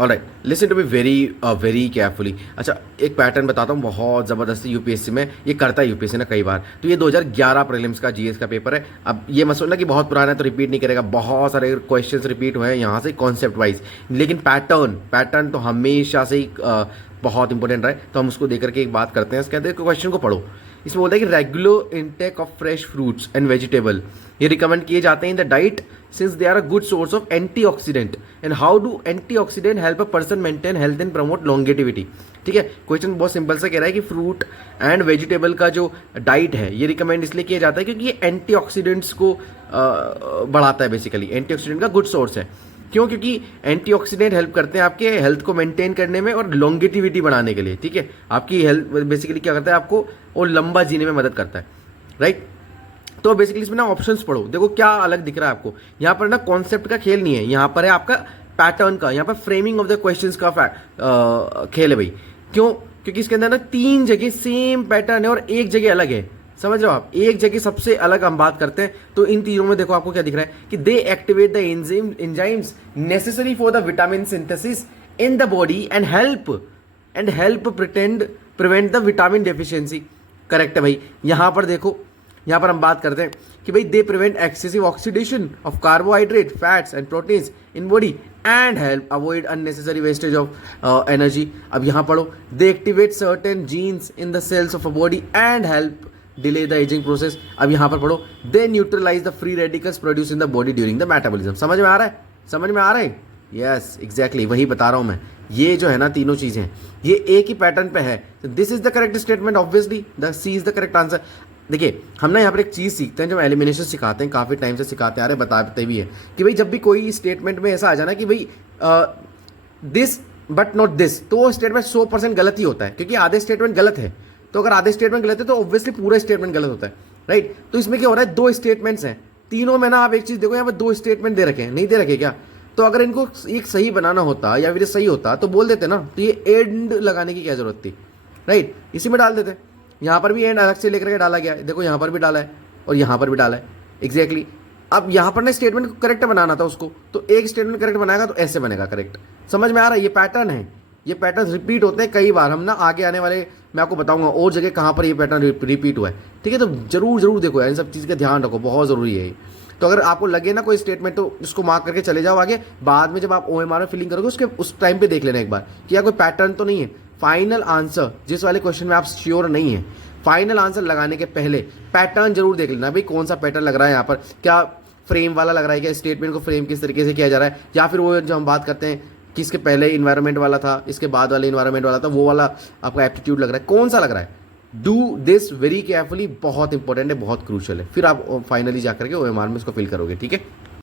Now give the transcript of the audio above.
Alright, listen to be very very carefully. अच्छा, एक pattern बताता हूँ बहुत ज़बरदस्त यूपीएससी में ये करता है यूपीएससी ना कई बार। तो ये 2011 प्रीलिम्स का जीएस का पेपर है। अब ये मत सोचना कि बहुत पुराना है तो रिपीट नहीं करेगा, बहुत सारे क्वेश्चंस रिपीट हुए हैं यहाँ से कॉन्सेप्ट वाइज, लेकिन पैटर्न तो हमेशा से ही बहुत इंपॉर्टेंट रहा है। तो हम उसको देख करके एक बात करते हैं। इसके अंदर क्वेश्चन को पढ़ो। इसमें बोलता है कि regular intake of fresh fruits and vegetable ये रिकमेंड किए जाते हैं in the diet since they are a good source of antioxidant and how do antioxidant help a person maintain health and promote longevity। ठीक है, question बहुत simple सा कह रहा है कि फ्रूट एंड वेजिटेबल का जो डाइट है ये रिकमेंड इसलिए किया जाता है क्योंकि ये एंटीऑक्सीडेंट्स को बढ़ाता है। बेसिकली एंटीऑक्सीडेंट का गुड सोर्स है। क्यों? क्योंकि एंटीऑक्सीडेंट हेल्प करते हैं आपके हेल्थ को मेंटेन करने में और लॉन्गेटिविटी बढ़ाने के लिए। ठीक है, आपकी हेल्थ बेसिकली क्या करता है आपको और लंबा जीने में मदद करता है, राइट। तो बेसिकली इसमें ना ऑप्शंस पढ़ो, देखो क्या अलग दिख रहा है आपको। यहाँ पर ना कॉन्सेप्ट का खेल नहीं है, यहाँ पर है आपका पैटर्न का, यहाँ पर फ्रेमिंग ऑफ द क्वेश्चंस का खेल है भाई। क्यों? क्योंकि इसके अंदर ना 3 जगह सेम पैटर्न है और एक जगह अलग है। समझ रहे हो आप? एक जगह सबसे अलग हम बात करते हैं तो इन तीनों में देखो आपको क्या दिख रहा है कि they activate the enzymes necessary for the vitamin synthesis in the body and help prevent the vitamin deficiency. Correct है भाई। यहाँ पर देखो, यहाँ पर हम बात करते हैं कि भाई they prevent excessive oxidation of carbohydrate fats and proteins in body and help avoid unnecessary wastage of energy. अब यहाँ पढ़ो, they activate certain genes in the cells of a body and help delay the ageing process. अब यहाँ पर पढ़ो, they neutralise the free radicals produce in the body during the metabolism. समझ में आ रहा है? समझ में आ रहा है? यस एग्जैक्टली, वही बता रहा हूँ मैं। ये जो है ना तीनों चीजें ये एक ही पैटर्न पे है। This is the correct statement, obviously the C is the correct answer. देखिए, हम ना यहाँ पर एक चीज़ सीखते हैं, जब एलिमिनेशन सिखाते हैं, काफ़ी टाइम से सिखाते आ रहे, बताते भी है कि भाई जब भी कोई स्टेटमेंट में ऐसा आ जाना कि भाई दिस बट नॉट दिस, तो वो स्टेटमेंट 100% गलत ही होता है, क्योंकि आधे स्टेटमेंट गलत है। तो अगर आधे स्टेटमेंट गलत है तो ऑब्वियसली पूरा स्टेटमेंट गलत होता है, राइट। तो इसमें क्या हो रहा है, 2 स्टेटमेंट्स हैं, तीनों में ना आप एक चीज़ देखो, यहाँ पर 2 स्टेटमेंट दे रखे हैं, नहीं दे रखे क्या? तो अगर इनको एक सही बनाना होता या फिर सही होता तो बोल देते ना, तो ये एंड लगाने की क्या जरूरत थी, राइट। इसी में डाल देते। यहाँ पर भी एंड अलग से लेकर के डाला गया है, देखो यहाँ पर भी डाला है और यहाँ पर भी डाला है, एग्जैक्टली। अब यहाँ पर ना स्टेटमेंट को करेक्ट बनाना था उसको, तो एक स्टेटमेंट करेक्ट बनाएगा तो ऐसे बनेगा करेक्ट। समझ में आ रहा है? ये पैटर्न है, ये पैटर्न रिपीट होते हैं कई बार। हम ना आगे आने वाले मैं आपको बताऊंगा और जगह कहाँ पर ये पैटर्न रिपीट हुआ है, ठीक है। तो जरूर देखो, इन सब चीज़ का ध्यान रखो, बहुत ज़रूरी है ये। तो अगर आपको लगे ना कोई स्टेटमेंट तो इसको मार्क करके चले जाओ आगे। बाद में जब आप OMR में फिलिंग करोगे उसके उस टाइम पे देख लेना एक बार कि यार कोई पैटर्न तो नहीं है। फाइनल आंसर जिस वाले क्वेश्चन में आप श्योर नहीं है, फाइनल आंसर लगाने के पहले पैटर्न जरूर देख लेना भाई, कौन सा पैटर्न लग रहा है यहाँ पर। क्या फ्रेम वाला लग रहा है, क्या स्टेटमेंट को फ्रेम किस तरीके से किया जा रहा है, या फिर वो जो हम बात करते हैं कि इसके पहले इन्वायरमेंट वाला था, इसके बाद वाले इन्वायरमेंट वाला था, वो वाला आपका एप्टीट्यूड लग रहा है, कौन सा लग रहा है। डू दिस वेरी केयरफुली, बहुत इंपॉर्टेंट है, बहुत क्रूशल है। फिर आप फाइनली जाकर के OMR में इसको फिल करोगे, ठीक है।